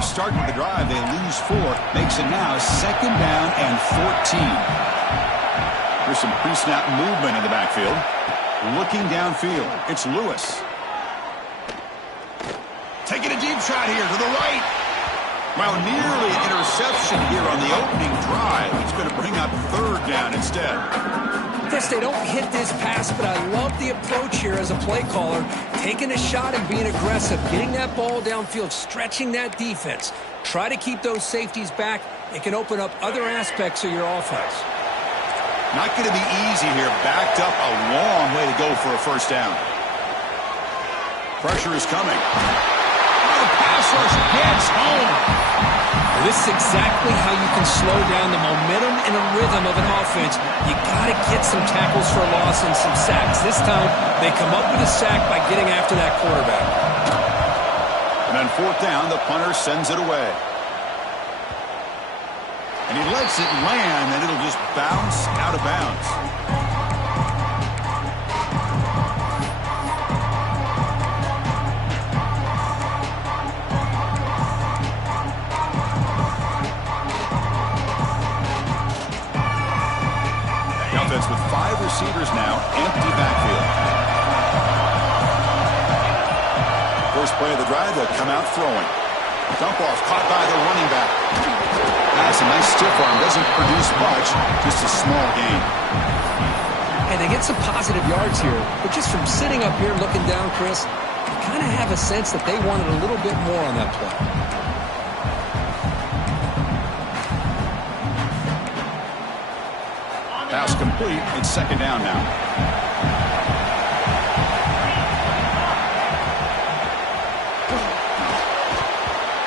rough start to the drive. They lose 4. Makes it now 2nd down and 14. There's some pre-snap movement in the backfield. Looking downfield, it's Lewis. Taking a deep shot here to the right. Well, nearly an interception here on the opening drive. It's going to bring up 3rd down instead. Yes, they don't hit this pass, but I love the approach here as a play caller. Taking a shot and being aggressive, getting that ball downfield, stretching that defense. Try to keep those safeties back. It can open up other aspects of your offense. Not going to be easy here. Backed up a long way to go for a 1st down. Pressure is coming. Oh, pass rush gets home. This is exactly how you can slow down the momentum and the rhythm of an offense. You got to get some tackles for loss and some sacks. This time, they come up with a sack by getting after that quarterback. And on 4th down, the punter sends it away. And he lets it land, and it'll just bounce out of bounds. With 5 receivers now, empty backfield. First play of the drive, they'll come out throwing. Dump off caught by the running back. That's a nice stiff arm. Doesn't produce much, just a small gain. And they get some positive yards here, but just from sitting up here looking down, Chris, you kind of have a sense that they wanted a little bit more on that play. Pass complete. It's 2nd down now.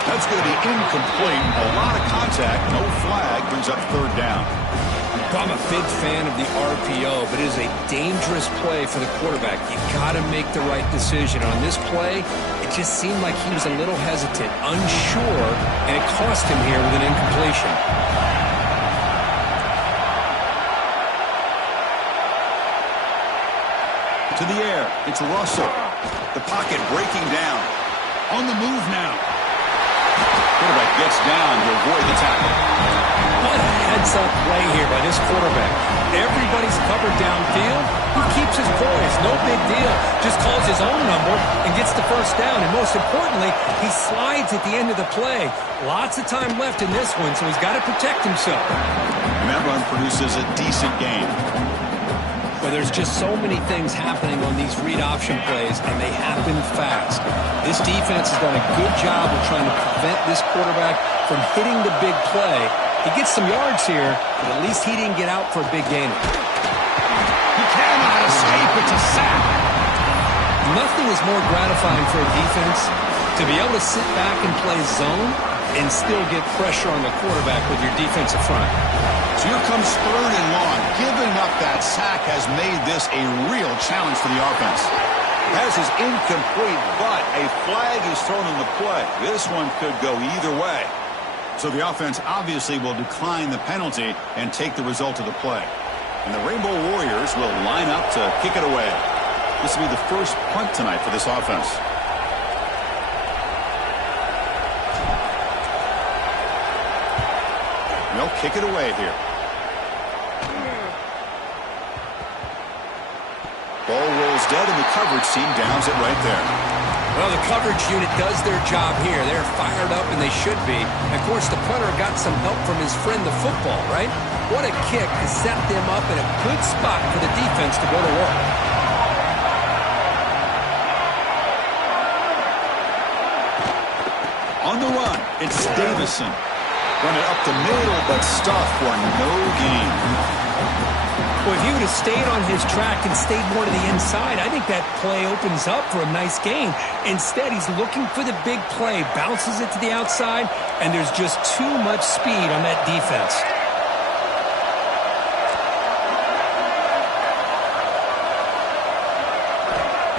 That's going to be incomplete. A lot of contact. No flag. Brings up 3rd down. I'm a big fan of the RPO, but it is a dangerous play for the quarterback. You got to make the right decision. On this play, it just seemed like he was a little hesitant, unsure, and it cost him here with an incompletion. To the air, it's Russell. The pocket breaking down. On the move now. Quarterback gets down to avoid the tackle. What a heads-up play here by this quarterback. Everybody's covered downfield. He keeps his poise. No big deal. Just calls his own number and gets the 1st down. And most importantly, he slides at the end of the play. Lots of time left in this one, so he's got to protect himself. And that run produces a decent gain. Well, there's just so many things happening on these read option plays, and they happen fast. This defense has done a good job of trying to prevent this quarterback from hitting the big play. He gets some yards here, but at least he didn't get out for a big gain. He cannot escape. It's a sack. Nothing is more gratifying for a defense to be able to sit back and play zone and still get pressure on the quarterback with your defensive front. So here comes 3rd and long. Giving up that sack has made this a real challenge for the offense. Pass is incomplete, but a flag is thrown in the play. This one could go either way. So the offense obviously will decline the penalty and take the result of the play. And the Rainbow Warriors will line up to kick it away. This will be the first punt tonight for this offense. They'll kick it away here. Ball rolls dead, and the coverage team downs it right there. Well, the coverage unit does their job here. They're fired up, and they should be. Of course, the punter got some help from his friend, the football, right? What a kick to set them up in a good spot for the defense to go to work. On the run, it's Davison. Run it up the middle, but stuffed for no gain. Well, if he would have stayed on his track and stayed more to the inside, I think that play opens up for a nice gain. Instead, he's looking for the big play, bounces it to the outside, and there's just too much speed on that defense.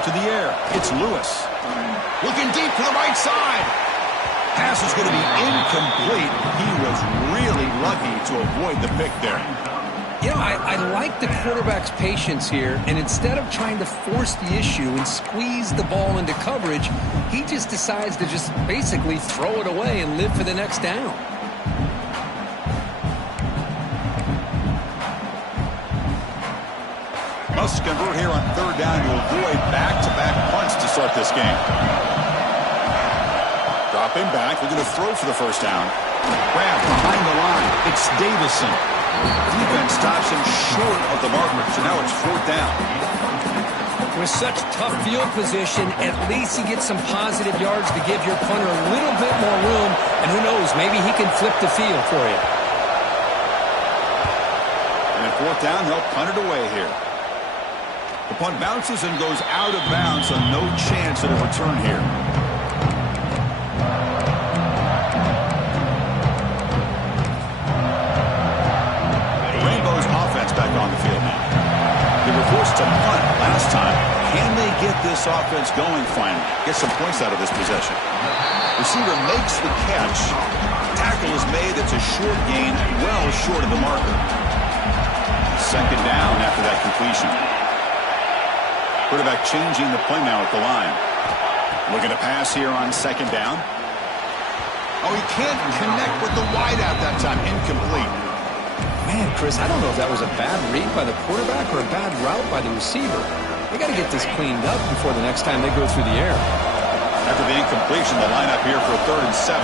To the air, it's Lewis. Looking deep to the right side. Pass is going to be incomplete. He was really lucky to avoid the pick there. I like the quarterback's patience here, and instead of trying to force the issue and squeeze the ball into coverage, he just decides to just basically throw it away and live for the next down. Must convert here on third down to avoid back-to-back punts to start this game. Dropping back, looking to throw for the first down. Grab behind the line. It's Davison. Defense stops him short of the marker, so now it's fourth down. With such tough field position, at least he gets some positive yards to give your punter a little bit more room, and who knows, maybe he can flip the field for you. And at fourth down, they'll punt it away here. The punt bounces and goes out of bounds, so no chance at a return here. Rainbow's offense back on the field now. They were forced to punt last time. Can they get this offense going finally? Get some points out of this possession. Receiver makes the catch. Tackle is made. It's a short gain, well short of the marker. Second down after that completion. Quarterback changing the play now at the line. Looking to pass here on second down. Oh, he can't connect with the wideout that time. Incomplete. Man, Chris, I don't know if that was a bad read by the quarterback or a bad route by the receiver. They got to get this cleaned up before the next time they go through the air. After the incompletion, the lineup here for 3rd and 7.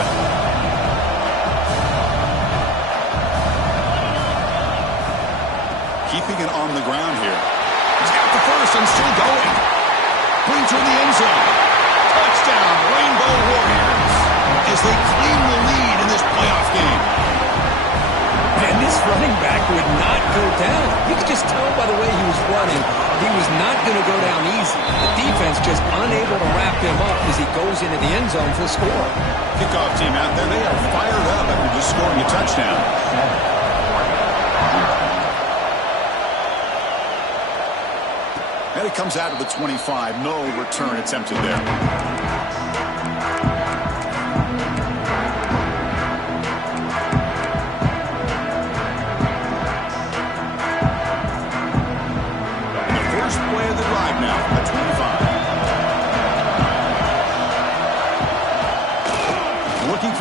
Keeping it on the ground here. He's got the first and still going. Brings to the end zone. Touchdown, Rainbow Warriors, as they claim the lead in this playoff game. And this running back would not go down. You could just tell by the way he was running, he was not going to go down easy. The defense just unable to wrap him up as he goes into the end zone for the score. Kickoff team out there, they are fired up after just scoring a touchdown. And it comes out of the 25. No return attempted there.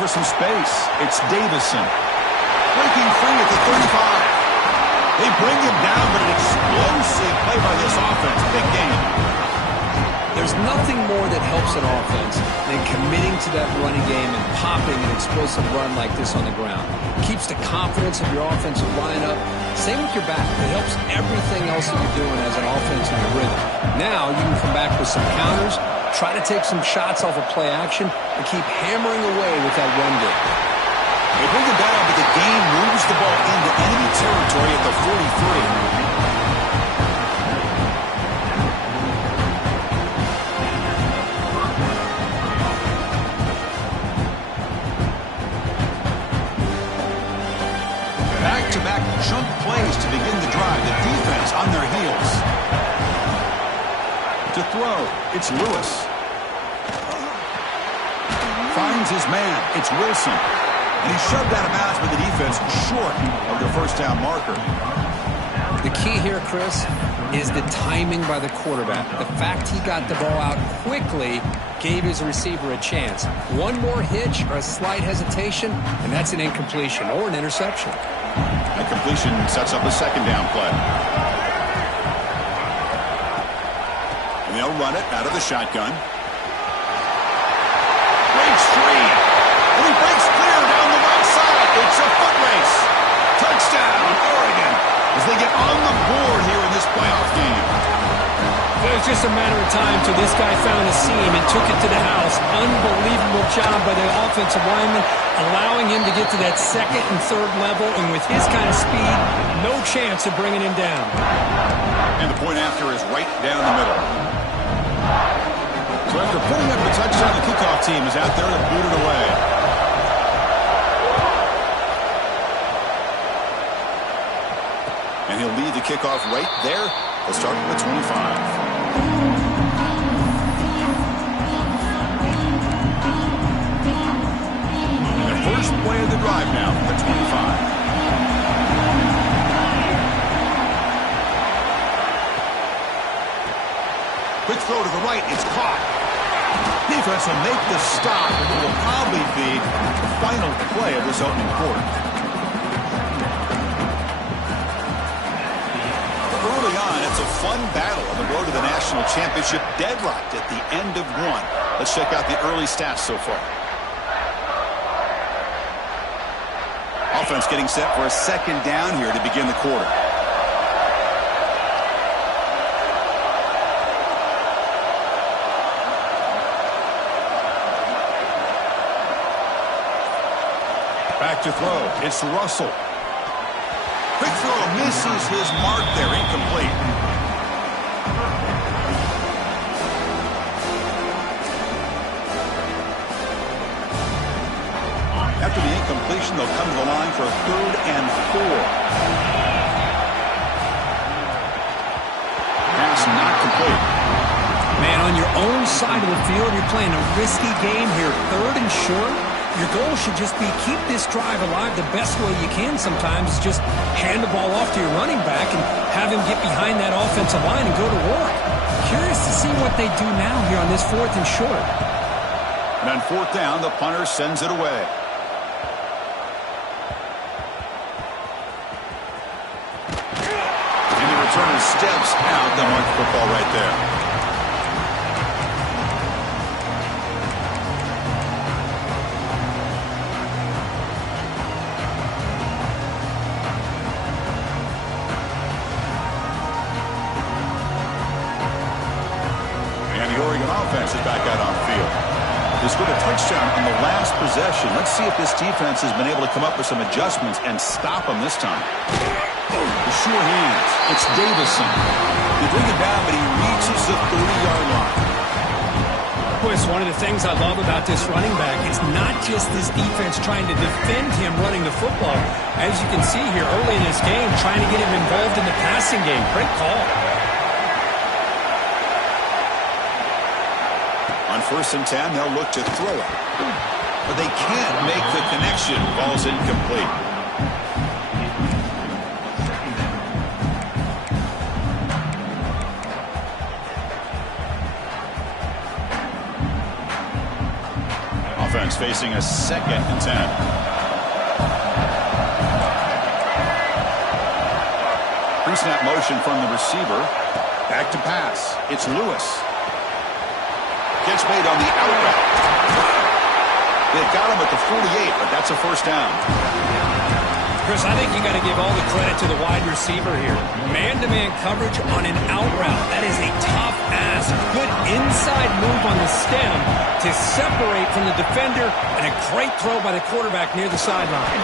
For some space, it's Davison breaking free at the 35. They bring him down, but an explosive play by this offense. Big game. There's nothing more that helps an offense than committing to that running game and popping an explosive run like this on the ground. It keeps the confidence of your offensive line up. Same with your back. It helps everything else that you're doing as an offense in your rhythm. Now you can come back with some counters, try to take some shots off of play action, and keep hammering away with that run game. They bring it down, but the game moves the ball into enemy territory at the 43. Back-to-back chunk plays to begin the drive. The defense on their heels. To throw, it's Lewis. Finds his man. It's Wilson. And he's shoved out of bounds with the defense short of the first down marker. The key here, Chris, is the timing by the quarterback. The fact he got the ball out quickly gave his receiver a chance. One more hitch or a slight hesitation, and that's an incompletion or an interception. That completion sets up a second down play. And they'll run it out of the shotgun. Breaks free. And he breaks clear down the right side. It's a foot race. Touchdown, Oregon, as they get on the board here in this playoff game. It was just a matter of time till this guy found a seam and took it to the house. Unbelievable job by the offensive lineman, allowing him to get to that second and third level, and with his kind of speed, no chance of bringing him down. And the point after is right down the middle. So after putting up the touchdown, the kickoff team is out there to boot it away. And he'll lead the kickoff right there. They'll start at the 25. And the first play of the drive now from the 25. throw to the right. It's caught. Defense will make the stop. It will probably be the final play of this opening quarter. Early on, it's a fun battle on the road to the national championship, deadlocked at the end of one. Let's check out the early stats so far. Offense getting set for a second down here to begin the quarter. Back to throw. It's Russell. Quick throw, misses his mark there, incomplete. After the incompletion, they'll come to the line for a 3rd and 4. Pass not complete. Man, on your own side of the field, you're playing a risky game here. 3rd and short. Your goal should just be keep this drive alive the best way you can sometimes. Just hand the ball off to your running back and have him get behind that offensive line and go to work. Curious to see what they do now here on this 4th and short. And on 4th down, the punter sends it away. And the returner steps out. They'll mark the football right there. Offense is back out on the field. They scored a touchdown on the last possession. Let's see if this defense has been able to come up with some adjustments and stop them this time. The sure hands. It's Davison. They bring it down, but he reaches the 30-yard line. Boy, it's one of the things I love about this running back. It's not just this defense trying to defend him running the football. As you can see here early in this game, trying to get him involved in the passing game. Great call. On 1st and 10, they'll look to throw it. But they can't make the connection. Ball's incomplete. Offense facing a 2nd and 10. Pre-snap motion from the receiver. Back to pass. It's Lewis. Gets made on the out route. They've got him at the 48, but that's a 1st down. Chris, I think you got to give all the credit to the wide receiver here. Man-to-man coverage on an out route. That is a tough ask. Good inside move on the stem to separate from the defender, and a great throw by the quarterback near the sideline.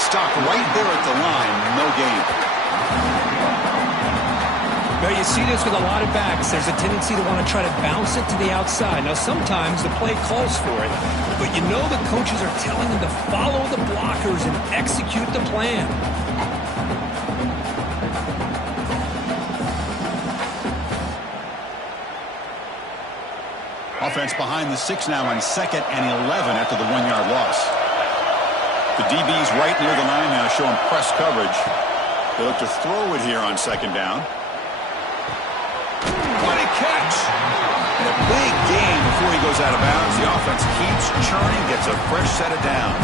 Stopped right there at the line. No gain. Now, you see this with a lot of backs. There's a tendency to want to try to bounce it to the outside. Now, sometimes the play calls for it, but you know the coaches are telling them to follow the blockers and execute the plan. Offense behind the 6 now on 2nd and 11 after the 1-yard loss. The DB's right near the line now showing press coverage. They look to throw it here on 2nd down. What a catch! And a big gain before he goes out of bounds. The offense keeps churning, gets a fresh set of downs.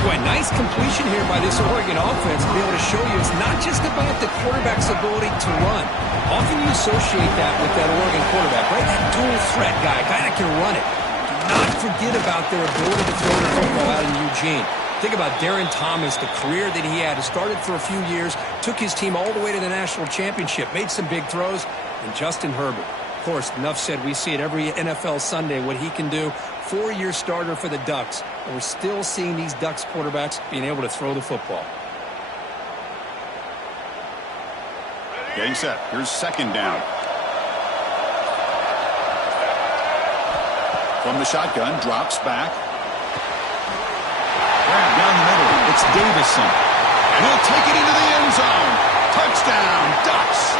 Boy, nice completion here by this Oregon offense to be able to show you it's not just about the quarterback's ability to run. Often you associate that with that Oregon quarterback, right? That dual threat guy that can run it. Do not forget about their ability to throw the football out in Eugene. Think about Darren Thomas, the career that he had. He started for a few years, took his team all the way to the national championship, made some big throws. And Justin Herbert, of course, enough said, we see it every NFL Sunday what he can do. 4-year starter for the Ducks. And we're still seeing these Ducks quarterbacks being able to throw the football. Getting set. Here's 2nd down. From the shotgun, drops back. Grab down the middle. It's Davison. And he'll take it into the end zone. Touchdown, Ducks.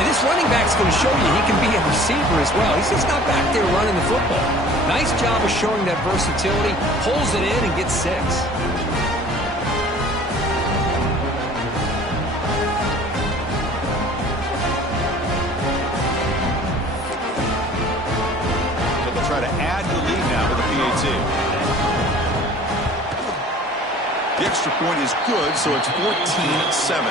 And this running back's going to show you he can be a receiver as well. He's just not back there running the football. Nice job of showing that versatility. Pulls it in and gets 6. add to the lead now with the PAT. The extra point is good, so it's 14-7.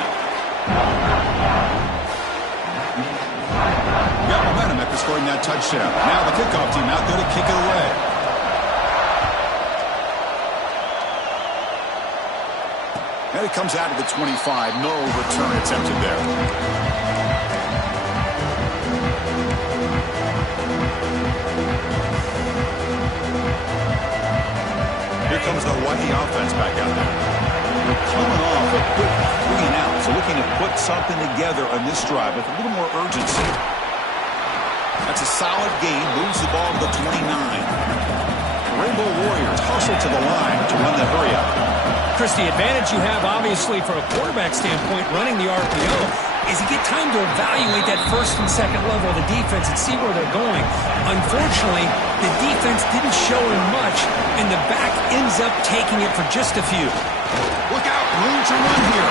Got momentum after scoring that touchdown. Now the kickoff team out there to kick it away. And it comes out of the 25. No return attempted there. Here comes the Hawaii offense back out there. We're coming off a quick 3-and-out, so looking to put something together on this drive with a little more urgency. That's a solid gain, moves the ball to the 29. The Rainbow Warriors hustle to the line to run the hurry-up. Chris, the advantage you have, obviously, from a quarterback standpoint, running the RPO, is you get time to evaluate that first and second level of the defense and see where they're going. Unfortunately, the defense didn't show him much, and the back ends up taking it for just a few. Look out, room to run here.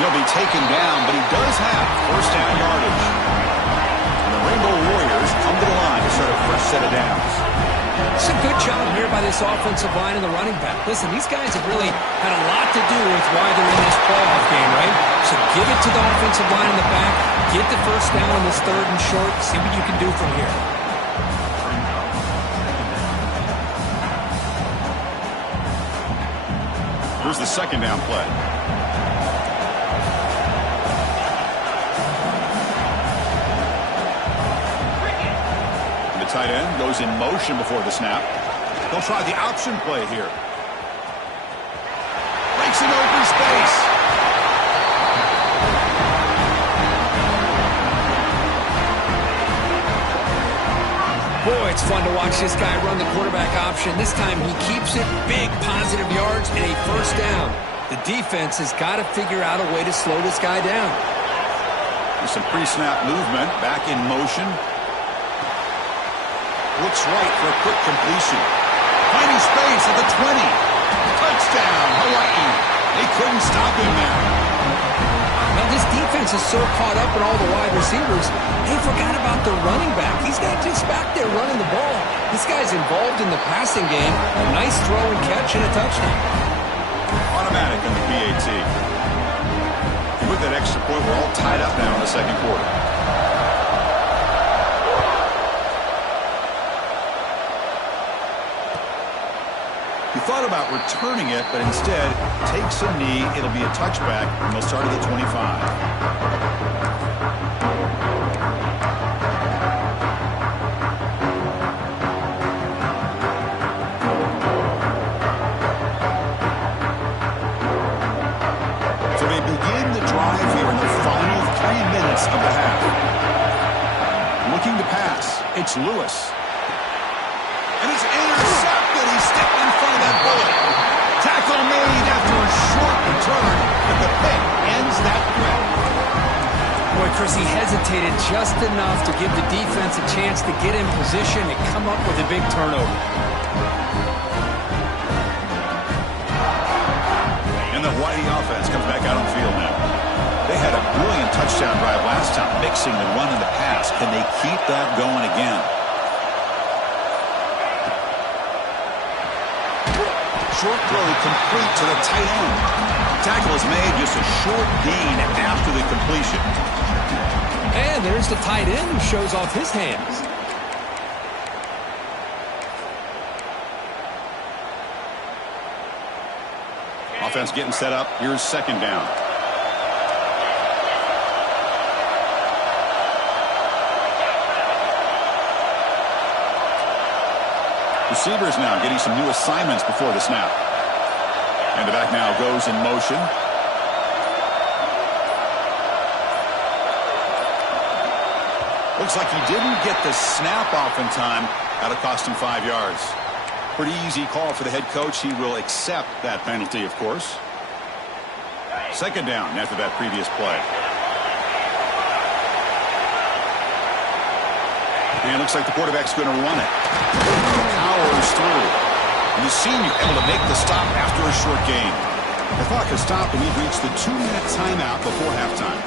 He'll be taken down, but he does have first down yardage. And the Rainbow Warriors come to the line to start a fresh set of downs. It's a good job here by this offensive line and the running back. Listen, these guys have really had a lot to do with why they're in this playoff game, right? So give it to the offensive line in the back, get the first down on this third and short, see what you can do from here. Here's the second down play. Tight end goes in motion before the snap. They'll try the option play here. Breaks an open space. Boy, it's fun to watch this guy run the quarterback option. This time he keeps it, big positive yards, and a first down. The defense has got to figure out a way to slow this guy down. There's some pre-snap movement, back in motion. Looks right for a quick completion. Finding space at the 20. Touchdown, Hawaii. They couldn't stop him there. Now, this defense is so caught up in all the wide receivers, they forgot about the running back. He's not just back there running the ball. This guy's involved in the passing game. A nice throw and catch and a touchdown. Automatic in the PAT. With that extra point, we're all tied up now in the second quarter. He thought about returning it, but instead takes a knee. It'll be a touchback, and they'll start at the 25. So they begin the drive here in the final 3 minutes of the half. Looking to pass. It's Lewis. And it's intercepted. He's stepped in front of that bullet. Tackle made after a short return, but the pick ends that threat. Boy, Chris, he hesitated just enough to give the defense a chance to get in position and come up with a big turnover. And the Hawaii offense comes back out on the field now. They had a brilliant touchdown drive last time, mixing the run and the pass. Can they keep that going again? Short throw complete to the tight end. Tackle is made, just a short gain after the completion. And there's the tight end who shows off his hands. Offense getting set up. Here's second down. Receivers now getting some new assignments before the snap. And the back now goes in motion. Looks like he didn't get the snap off in time. That'll cost him 5 yards. Pretty easy call for the head coach. He will accept that penalty, of course. Second down after that previous play. And it looks like the quarterback's going to run it. Powers through. And the senior able to make the stop after a short gain. The clock has stopped and we've reached the 2-minute timeout before halftime.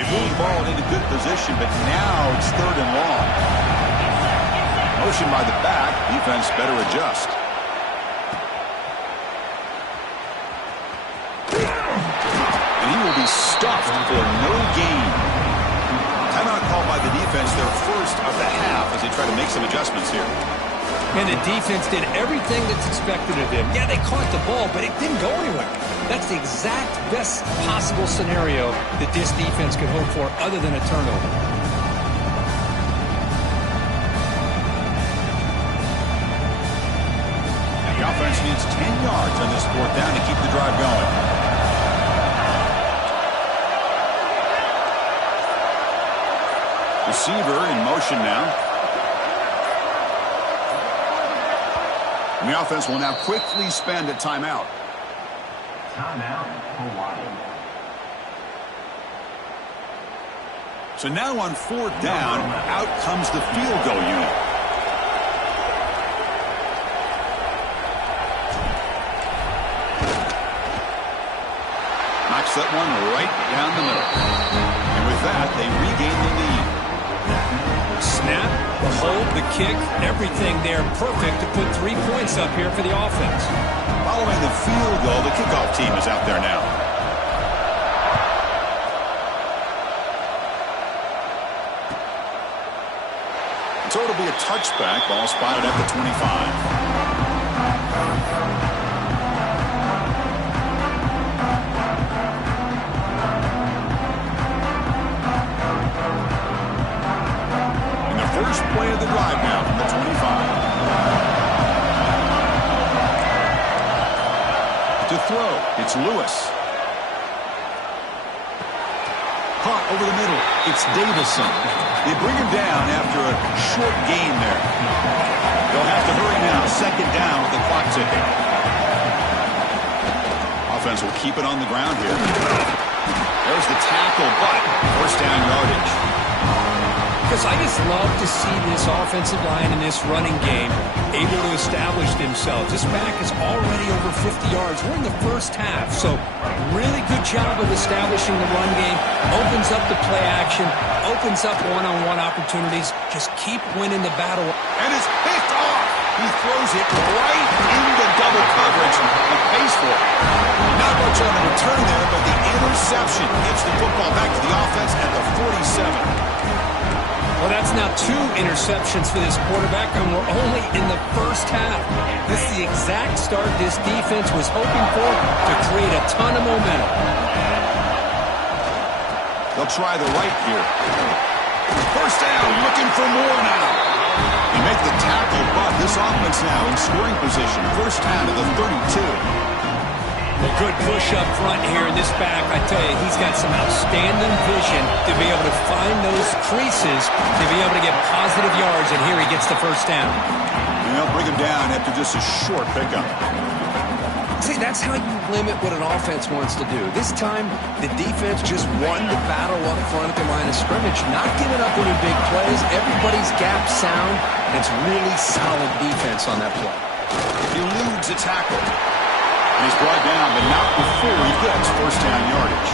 They moved the ball into good position, but now it's 3rd and long. Motion by the back. Defense better adjust. And he will be stuffed for no gain. Timeout called by the defense, their first of the half, as they try to make some adjustments here. And the defense did everything that's expected of them. Yeah, they caught the ball, but it didn't go anywhere. That's the exact best possible scenario that this defense could hope for other than a turnover. And the offense needs 10 yards on this 4th down to keep the drive going. Receiver in motion now. And the offense will now quickly spend a timeout. Timeout, Hawaii. So now on 4th down, out comes the field goal unit. Knocks that one right down the middle. And with that, they regain the lead. Snap, the hold, the kick, everything there perfect to put 3 points up here for the offense. Following the field goal, the kickoff team is out there now. So it'll be a touchback. Ball spotted at the 25. First play of the drive now from the 25. To throw, it's Lewis. Caught over the middle, it's Davison. They bring him down after a short gain there. They'll have to hurry now, 2nd down with the clock ticking. Offense will keep it on the ground here. There's the tackle, but 1st down yardage. Because I just love to see this offensive line in this running game able to establish themselves. This back is already over 50 yards. We're in the first half, so really good job of establishing the run game. Opens up the play action, opens up one-on-one opportunities. Just keep winning the battle. And it's picked off. He throws it right into double coverage and pays for it. Not much on the return there, but the interception gets the football back to the offense at the 47. Well, that's now 2 interceptions for this quarterback, and we're only in the first half. This is the exact start this defense was hoping for to create a ton of momentum. They'll try the right here. 1st down, looking for more now. They make the tackle, but this offense now in scoring position. 1st down to the 32. Well, good push up front here in this back. I tell you, he's got some outstanding vision to be able to find those creases, to be able to get positive yards, and here he gets the 1st down. And they'll bring him down after just a short pickup. See, that's how you limit what an offense wants to do. This time, the defense just won the battle up front at the line of scrimmage, not giving up any big plays. Everybody's gap sound. It's really solid defense on that play. He eludes a tackle. And he's brought down, but not before he gets 1st down yardage.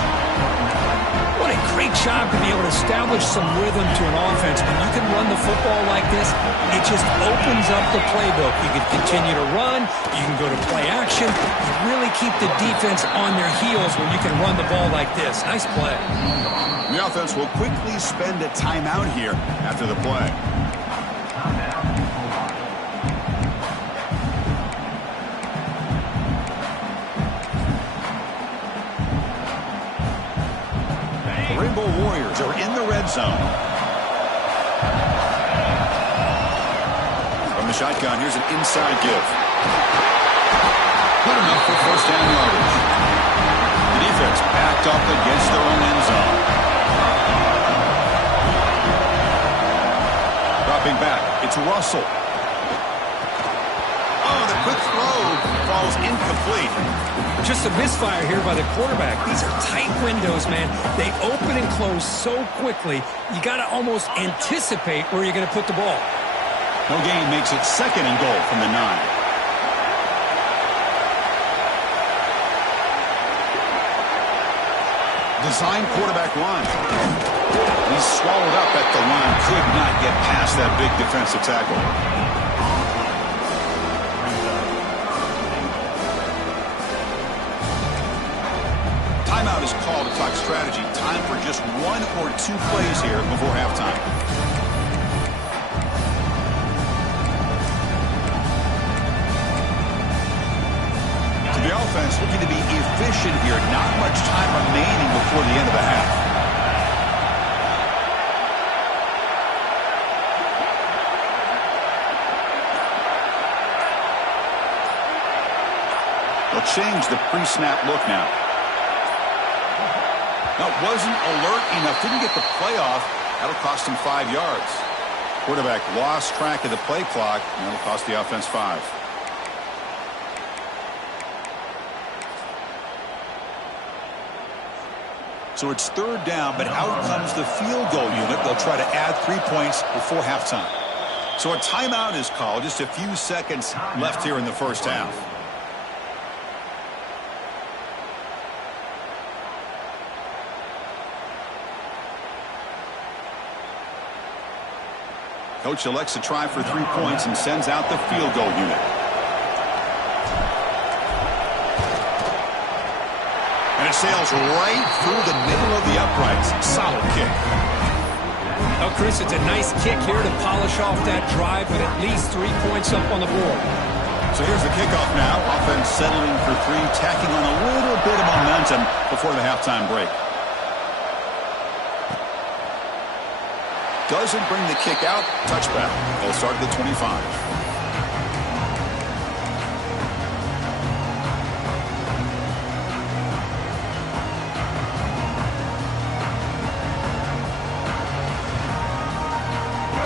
What a great job to be able to establish some rhythm to an offense. When you can run the football like this, it just opens up the playbook. You can continue to run. You can go to play action. You really keep the defense on their heels when you can run the ball like this. Nice play. The offense will quickly spend a timeout here after the play. Rainbow Warriors are in the red zone. From the shotgun, here's an inside give. Good enough for 1st down yardage. The defense backed up against their own end zone. Dropping back, it's Russell. Oh, the quick throw falls incomplete. Just a misfire here by the quarterback. These are tight windows, man. They open and close so quickly, you got to almost anticipate where you're going to put the ball. No gain makes it 2nd and goal from the 9. Design quarterback run. He's swallowed up at the line. Could not get past that big defensive tackle. Timeout is called to talk strategy. Time for just 1 or 2 plays here before halftime. The offense looking to be efficient here. Not much time remaining before the end of the half. They'll change the pre-snap look now. No, wasn't alert enough. Didn't get the play off. That'll cost him 5 yards. Quarterback lost track of the play clock, and that'll cost the offense 5. So it's 3rd down, but out comes the field goal unit. They'll try to add 3 points before halftime. So a timeout is called. Just a few seconds left here in the first half. Coach elects to try for 3 points and sends out the field goal unit. And it sails right through the middle of the uprights. Solid kick. Oh, Chris, it's a nice kick here to polish off that drive with at least 3 points up on the board. So here's the kickoff now. Offense settling for 3, tacking on a little bit of momentum before the halftime break. Doesn't bring the kick out. Touchback. They'll start at the 25.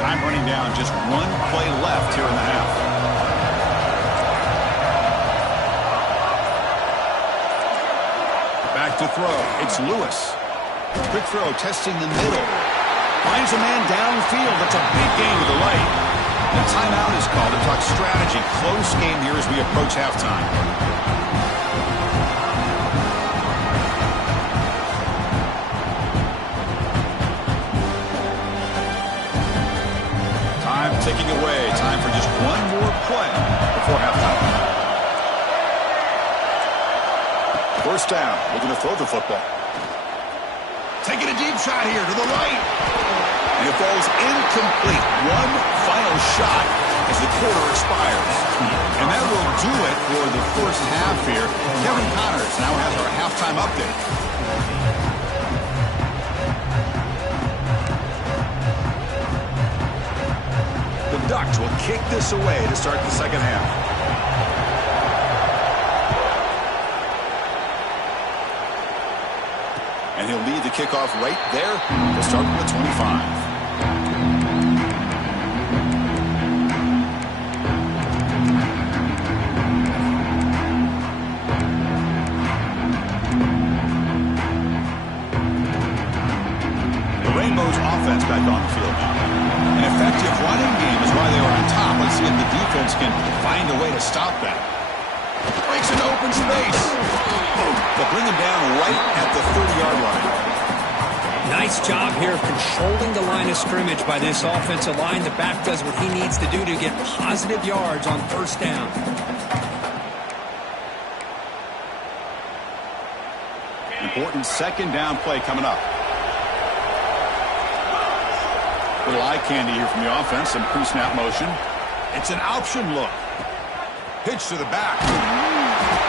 Time running down. Just 1 play left here in the half. Back to throw. It's Lewis. Quick throw, testing the middle. Finds a man downfield. That's a big gain to the right. The timeout is called to talk strategy. Close game here as we approach halftime. Time ticking away. Time for just 1 more play before halftime. First down. Looking to throw the football. Taking a deep shot here to the right. And it falls incomplete. One final shot as the quarter expires. And that will do it for the first half here. Kevin Connors now has our halftime update. The Ducks will kick this away to start the second half. And he'll lead the kickoff right there to start with the 25. The Rainbows offense back on the field now. An effective running game is why they were on top. Let's see if the defense can find a way to stop that. Breaks into open space. They'll bring him down right at the 30-yard line. Nice job here of controlling the line of scrimmage by this offensive line. The back does what he needs to do to get positive yards on first down. Important second down play coming up. Little eye candy here from the offense. Some pre-snap motion. It's an option look. Pitch to the back.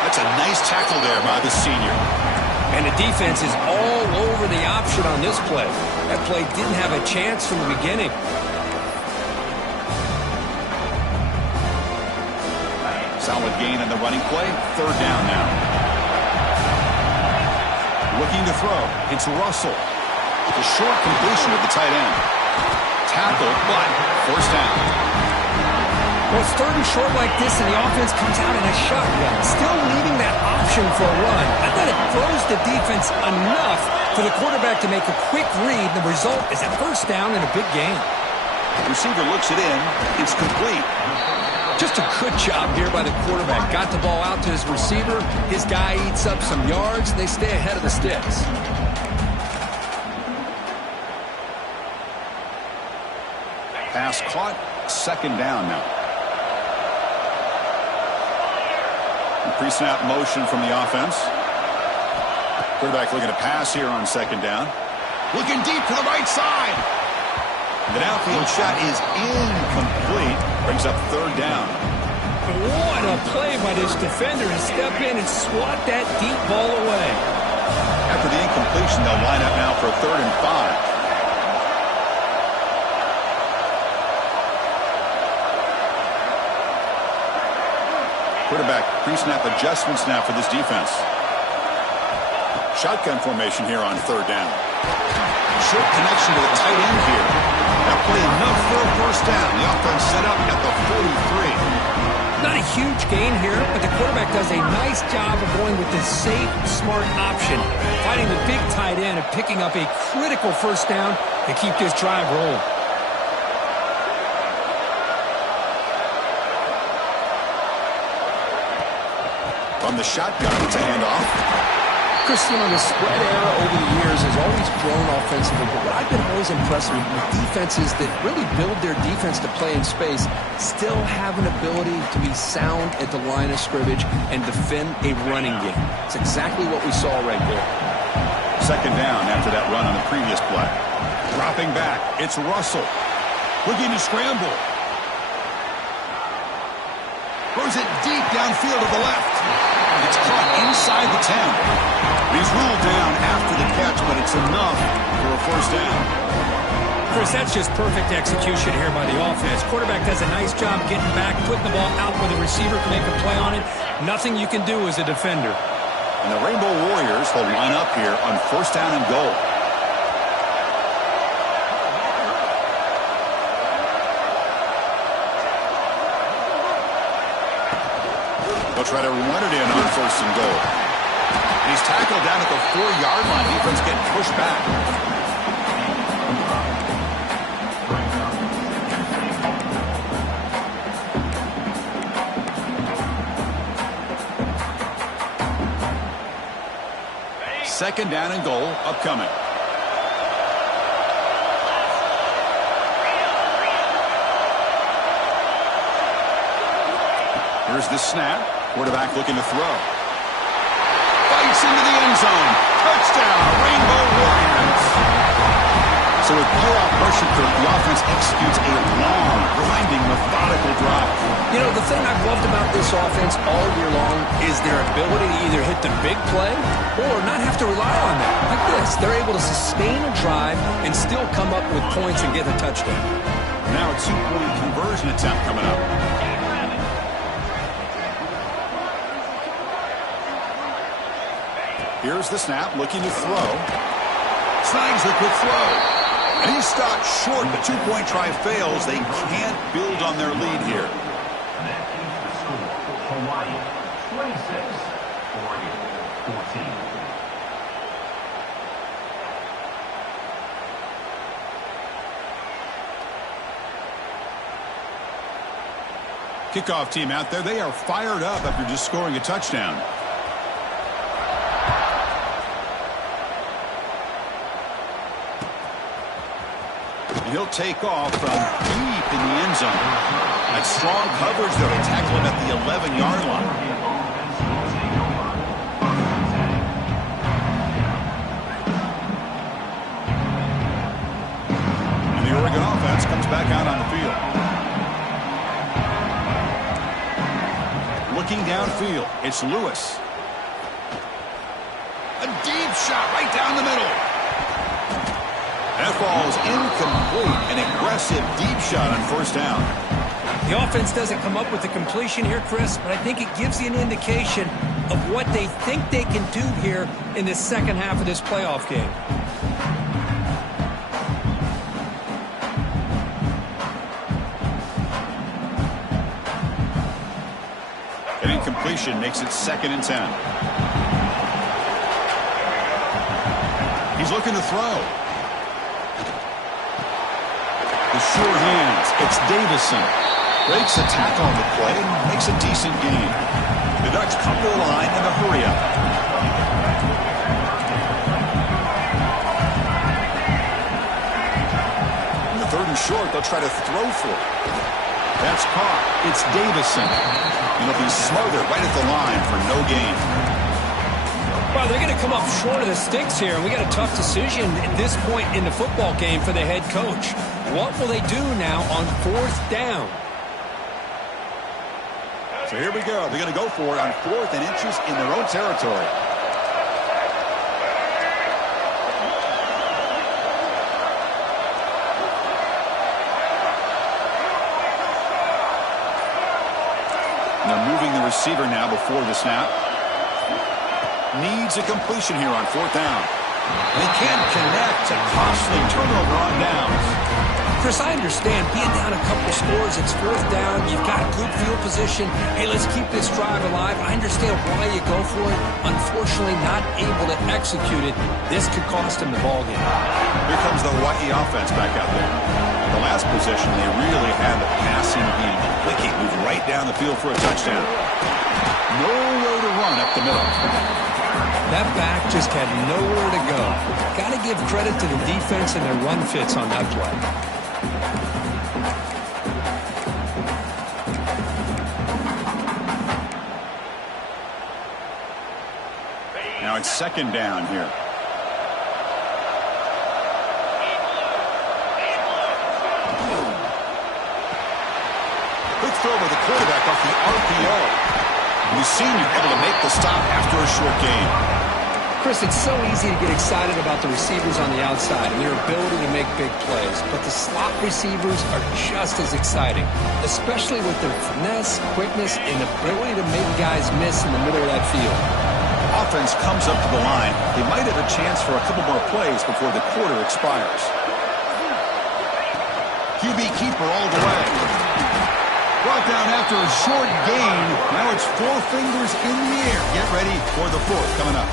That's a nice tackle there by the senior. And the defense is all over the option on this play. That play didn't have a chance from the beginning. Solid gain on the running play. Third down now. Looking to throw. It's Russell. The short completion with the tight end. Tackle, but first down. Well, it's third and short like this, and the offense comes out in a shotgun, still leaving that option for a run. I thought it throws the defense enough for the quarterback to make a quick read. The result is a first down and a big gain. The receiver looks it in. It's complete. Just a good job here by the quarterback. Got the ball out to his receiver. His guy eats up some yards. They stay ahead of the sticks. Pass caught. Second down now. Pre-snap motion from the offense. Quarterback looking to pass here on second down. Looking deep to the right side. The downfield shot is incomplete. Brings up third down. What a play by this defender to step in and swat that deep ball away. After the incompletion, they'll line up now for a 3rd and 5. Quarterback pre-snap adjustments now for this defense. Shotgun formation here on 3rd down. Short connection to the tight end here. That play enough for a 1st down. The offense set up at the 43. Not a huge gain here, but the quarterback does a nice job of going with the safe, smart option, finding the big tight end and picking up a critical 1st down to keep this drive rolling. From the shotgun, it's a handoff. Christian, the spread era over the years has always grown offensively, but what I've been always impressed with defenses that really build their defense to play in space still have an ability to be sound at the line of scrimmage and defend a running game. It's exactly what we saw right there. Second down after that run on the previous play. Dropping back, it's Russell. Looking to scramble. Throws it deep downfield to the left. It's caught inside the 10. He's ruled down after the catch, but it's enough for a 1st down. Chris, that's just perfect execution here by the offense. Quarterback does a nice job getting back, putting the ball out where the receiver can make a play on it. Nothing you can do as a defender. And the Rainbow Warriors will line up here on 1st down and goal. They'll try to run it in on 1st and goal. And he's tackled down at the 4-yard line. Defense getting pushed back. Second down and goal upcoming. Here's the snap. Quarterback looking to throw. Fights into the end zone. Touchdown, Rainbow Warriors. So with playoff pressure, the offense executes a long, grinding, methodical drive. You know, the thing I've loved about this offense all year long is their ability to either hit the big play or not have to rely on that. Like this, they're able to sustain a drive and still come up with points and get a touchdown. Now a 2-point conversion attempt coming up. Here's the snap, looking to throw. Snags the quick throw. And he's stopped short. The 2-point try fails. They can't build on their lead here. That is the score. Hawaii 26, Oregon 14. Kickoff team out there. They are fired up after just scoring a touchdown. He'll take off from deep in the end zone. That's strong coverage there. They tackle him at the 11-yard line. And the Oregon offense comes back out on the field. Looking downfield, it's Lewis. A deep shot right down the middle. That ball is incomplete. An aggressive deep shot on 1st down. The offense doesn't come up with the completion here, Chris, but I think it gives you an indication of what they think they can do here in the second half of this playoff game. An incompletion makes it 2nd and 10. He's looking to throw. The sure hands. It's Davison. Breaks a tackle on the play and makes a decent gain. The Ducks come to the line in a hurry up. And the 3rd him short. They'll try to throw for it. That's caught. It's Davison. And he'll be smothered right at the line for no gain. Well, they're going to come up short of the sticks here, and we got a tough decision at this point in the football game for the head coach. What will they do now on 4th down? So here we go. They're going to go for it on 4th and inches in their own territory. Now moving the receiver now before the snap. Needs a completion here on 4th down. They can't connect. A costly turnover on downs. Chris, I understand being down a couple scores, it's 4th down, you've got good field position. Hey, let's keep this drive alive. I understand why you go for it. Unfortunately, not able to execute it. This could cost him the ball game. Here comes the Hawaii offense back out there. The last possession, they really had the passing game clicking, moved right down the field for a touchdown. Nowhere to run up the middle. That back just had nowhere to go. Got to give credit to the defense and their run fits on that play. Now it's 2nd down here. Quick throw by the quarterback off the RPO. The senior able to make the stop after a short gain. Chris, it's so easy to get excited about the receivers on the outside and their ability to make big plays, but the slot receivers are just as exciting, especially with their finesse, quickness, and ability to make guys miss in the middle of that field. Offense comes up to the line. They might have a chance for a couple more plays before the quarter expires. QB keeper all the way. Brought down after a short gain. Now it's 4 fingers in the air. Get ready for the 4th coming up.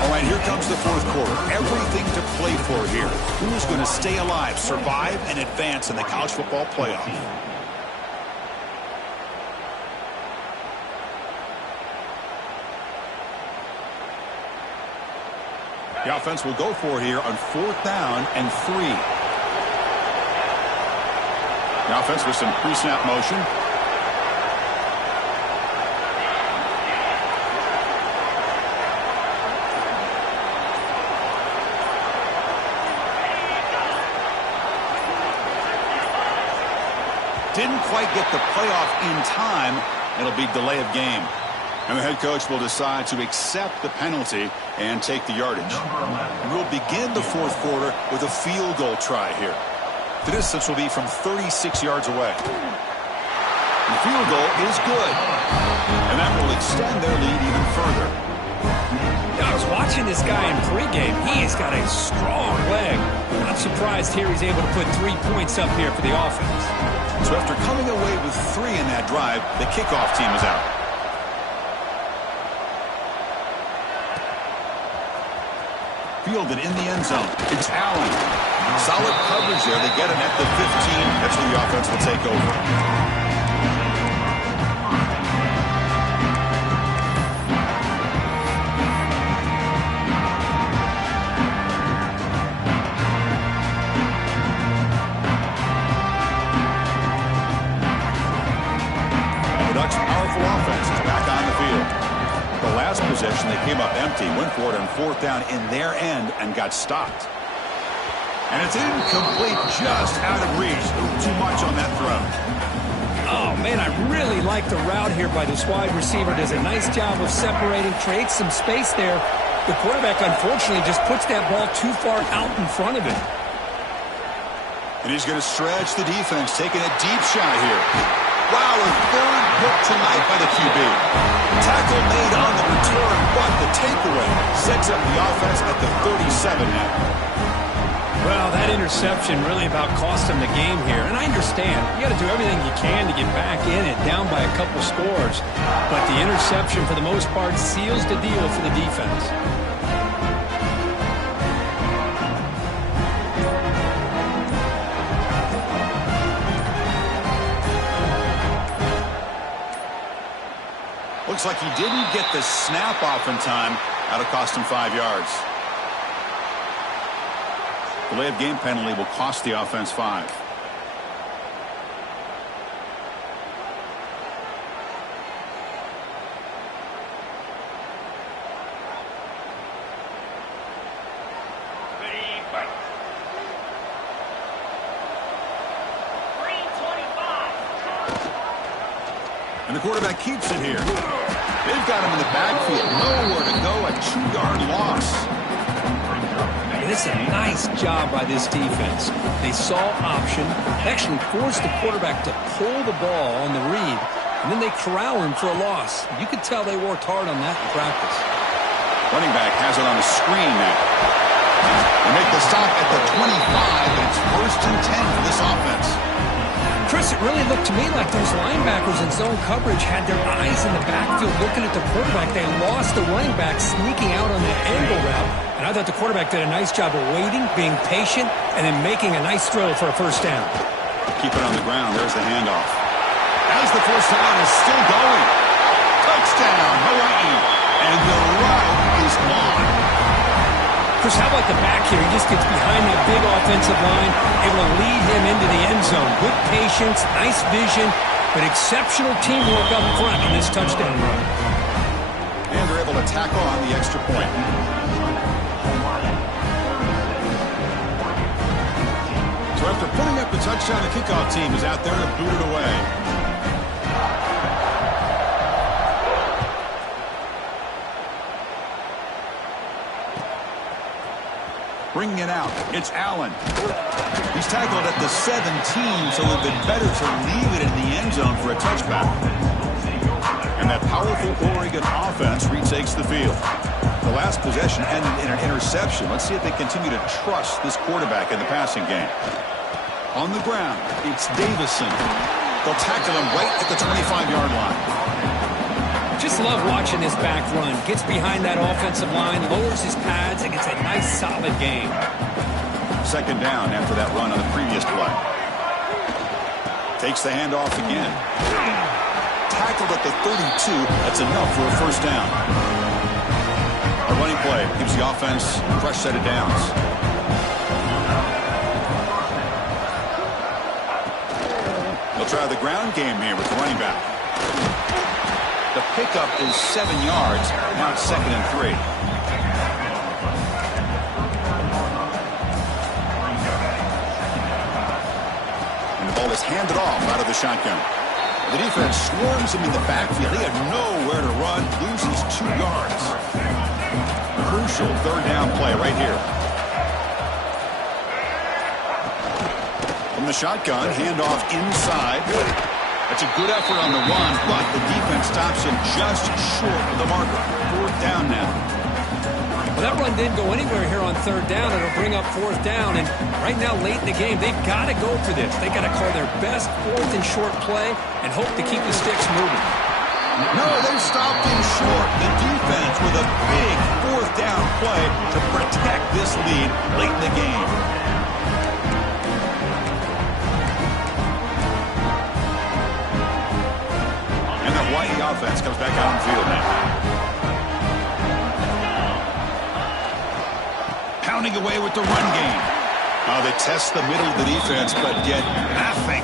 All right, here comes the 4th quarter. Everything to play for here. Who's going to stay alive, survive, and advance in the college football playoff? The offense will go for here on 4th down and 3. The offense with some pre-snap motion. Didn't quite get the playoff in time. It'll be delay of game. And the head coach will decide to accept the penalty and take the yardage. We'll begin the 4th quarter with a field goal try here. The distance will be from 36 yards away. The field goal is good. And that will extend their lead even further. I was watching this guy in pregame. He's got a strong leg. Not surprised here he's able to put 3 points up here for the offense. So after coming away with 3 in that drive, the kickoff team is out. Fielded in the end zone. It's Allen. Solid coverage there. They get him at the 15. That's where the offense will take over. Possession, they came up empty, went for it on 4th down in their end and got stopped. And it's incomplete, just out of reach. Too much on that throw. Oh, man, I really like the route here by this wide receiver. Does a nice job of separating, creates some space there. The quarterback, unfortunately, just puts that ball too far out in front of him. And he's going to stretch the defense, taking a deep shot here. Wow, a 3rd hit tonight by the QB. Tackle made on the return, but the takeaway sets up the offense at the 37 now. Well, that interception really about cost him the game here. And I understand, you got to do everything you can to get back in it, down by a couple scores. But the interception, for the most part, seals the deal for the defense. Looks like he didn't get the snap off in time. That'll cost him 5 yards. Delay of game penalty will cost the offense 5. And the quarterback keeps it here. They've got him in the backfield. Nowhere to go. A 2-yard loss. And it's a nice job by this defense. They saw option, actually forced the quarterback to pull the ball on the read, and then they corral him for a loss. You could tell they worked hard on that in practice. Running back has it on the screen now. They make the stop at the 25, and it's 1st and 10 for this offense. Chris, it really looked to me like those linebackers in zone coverage had their eyes in the backfield looking at the quarterback. They lost the running back sneaking out on the angle route, and I thought the quarterback did a nice job of waiting, being patient, and then making a nice throw for a first down. Keep it on the ground. There's the handoff. As the first down is still going. Touchdown, Hawaii. And the route is on. Chris, how about the back here? He just gets behind that big offensive line, able to lead him into the end zone. Good patience, nice vision, but exceptional teamwork up front in this touchdown run. And they're able to tackle on the extra point. So after putting up the touchdown, the kickoff team is out there to boot it away. Bringing it out, it's Allen. He's tackled at the 17, so it would have been better to leave it in the end zone for a touchback. And that powerful Oregon offense retakes the field. The last possession ended in an interception. Let's see if they continue to trust this quarterback in the passing game. On the ground, it's Davison. They'll tackle him right at the 25-yard line. Just love watching this back run. Gets behind that offensive line, lowers his pads, and gets a nice solid gain. 2nd down after that run on the previous play. Takes the handoff again. Tackled at the 32. That's enough for a first down. A running play gives the offense a fresh set of downs. They'll try the ground game here with the running back. The pickup is 7 yards. Now it's 2nd and 3. And the ball is handed off out of the shotgun. The defense swarms him in the backfield. He had nowhere to run. Loses 2 yards. Crucial 3rd down play right here. From the shotgun, handoff inside. That's a good effort on the run, but the defense stops him just short of the marker. 4th down now. Well, that run didn't go anywhere here on 3rd down. It'll bring up 4th down, and right now, late in the game, they've got to go for this. They've got to call their best 4th and short play and hope to keep the sticks moving. No, they stopped him short. The defense with a big 4th down play to protect this lead late in the game. Hawaii offense comes back out on the field now. Pounding away with the run game. Oh, they test the middle of the defense, but get nothing.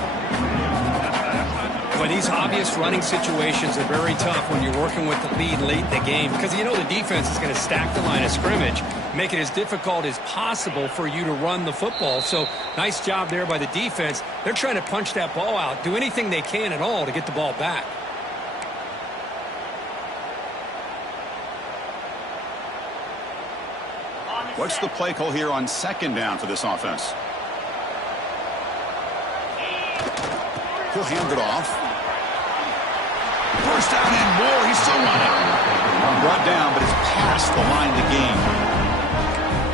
But these obvious running situations are very tough when you're working with the lead late in the game because you know the defense is going to stack the line of scrimmage, make it as difficult as possible for you to run the football. So nice job there by the defense. They're trying to punch that ball out, do anything they can at all to get the ball back. What's the play call here on 2nd down for this offense? He'll hand it off. First down and more. He's still running. Brought down, but it's past the line of the game.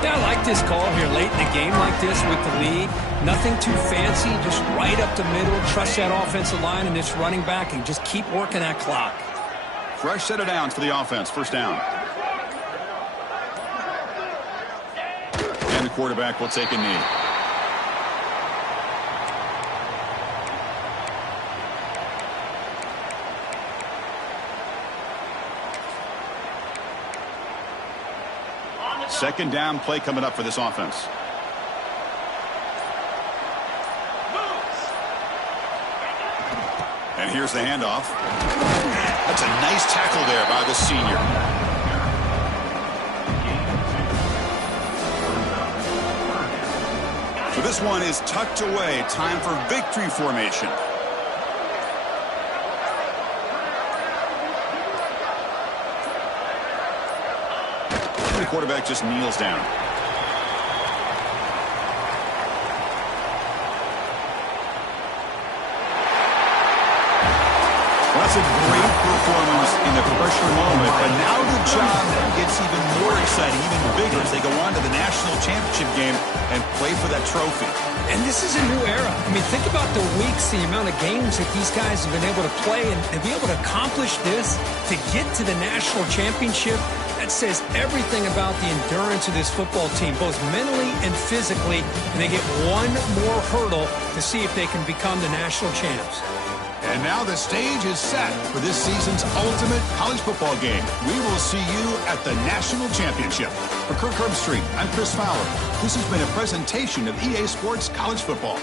Yeah, I like this call here late in the game like this with the lead. Nothing too fancy, just right up the middle. Trust that offensive line and this running back and just keep working that clock. Fresh set of downs for the offense. First down. And the quarterback will take a knee. Second down play coming up for this offense. And here's the handoff. That's a nice tackle there by the senior. So this one is tucked away. Time for victory formation. quarterback just kneels down. That's a great performance in the pressure moment, but now the job gets even more exciting, even bigger as they go on to the national championship game and play for that trophy. And this is a new era. I mean, think about the weeks, the amount of games that these guys have been able to play, and to be able to accomplish this, to get to the national championship, that says everything about the endurance of this football team, both mentally and physically, and they get one more hurdle to see if they can become the national champs. And now the stage is set for this season's ultimate college football game. We will see you at the national championship. For Kirk Herbstreit, I'm Chris Fowler. This has been a presentation of EA Sports College Football.